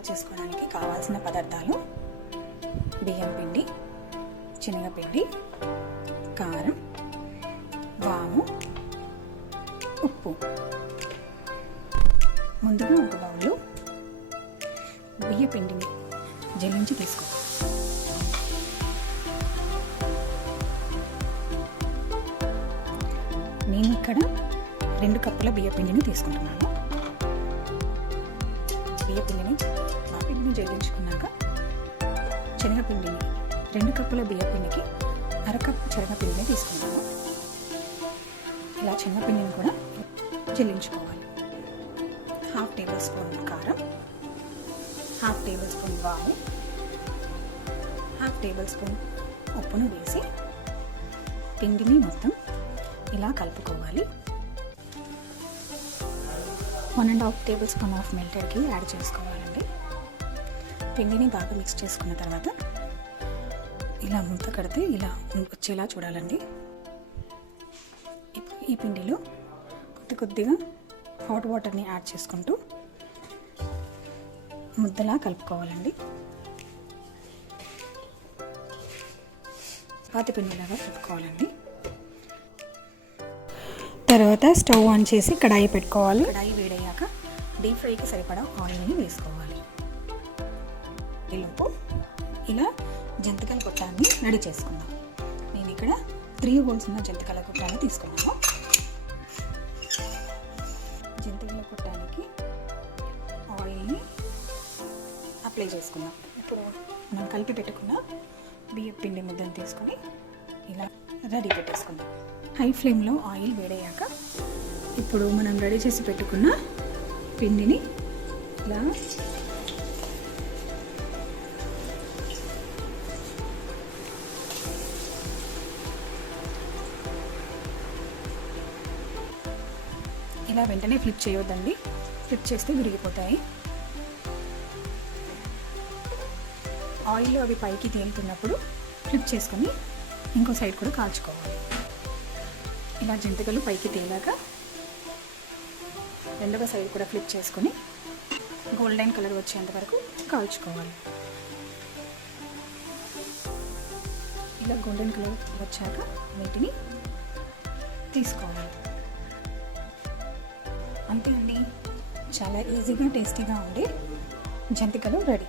తయారు చేసుకోవడానికి కావాల్సిన పదార్థాలు: బియ్యం పిండి, శనగపిండి, కారం, వాము, ఉప్పు. ముందుగా ఒక బౌల్లో బియ్య పిండిని జల్లించి తీసుకోవాలి. నేను ఇక్కడ 2 కప్పుల బియ్య పిండిని తీసుకుంటున్నాను. బియ్య పిండిని జల్లించుకున్నాక శనగపిండిని 2 కప్పుల బియ్య పిండికి 1/2 కప్పు శనగపిండిని తీసుకుంటాను. ఇలా శనగపిండిని కూడా జల్లించుకోవాలి. 1/2 టేబుల్ స్పూన్ కారం, 1/2 టేబుల్ స్పూన్ వాము, 1/2 టేబుల్ స్పూన్ ఉప్పును వేసి పిండిని మొత్తం ఇలా కలుపుకోవాలి. 1.5 table spoon of melted ghee add చేసుకోవాలండి. పిండిని బాగా మిక్స్ చేసుకున్న తర్వాత ఇలా ముద్ద కడితే ఇలా వచ్చేలా చూడాలండి. ఈ పిండిలో కొద్దిగా హాట్ వాటర్ని యాడ్ చేసుకుంటూ ముద్దలా కలుపుకోవాలండి. చపాతీ పిండిలాగా కలుపుకోవాలండి. తర్వాత స్టవ్ ఆన్ చేసి కడాయి పెట్టుకోవాలి. కడాయి వేడయ్యాక డీప్ ఫ్రైకి సరిపడా ఆయిల్ని వేసుకోవాలి. ఈలోపు ఇలా జంతికల కొట్టాన్ని రెడీ చేసుకుందాం. నేను ఇక్కడ 3 హోల్స్ ఉన్న జంతికల కొట్టాన్ని తీసుకున్నాను. జంతికల కొట్టానికి ఆయిల్ని అప్లై చేసుకుందాం. ఇప్పుడు మనం కలిపి పెట్టుకున్న బియ్యం పిండి ముద్దను తీసుకొని ఇలా రెడీ పెట్టేసుకుందాం. హై ఫ్లేమ్లో ఆయిల్ వేడయ్యాక ఇప్పుడు మనం రెడీ చేసి పెట్టుకున్న పిండిని ఇలా వెంటనే ఫ్లిప్ చేయొద్దండి. ఫ్లిప్ చేస్తే విరిగిపోతాయి. ఆయిల్లో అవి పైకి తేలుతున్నప్పుడు ఫ్లిప్ చేసుకొని ఇంకో సైడ్ కూడా కాల్చుకోవాలి. ఇలా జంతికలు పైకి తేలాక రెండవ సైడ్ కూడా ఫ్లిప్ చేసుకొని గోల్డెన్ కలర్ వచ్చేంత వరకు కాల్చుకోవాలి. ఇలా గోల్డెన్ కలర్ వచ్చాక వీటిని తీసుకోవాలి. అంతే అండి, చాలా ఈజీగా టేస్టీగా ఉండే జంతికలు రెడీ.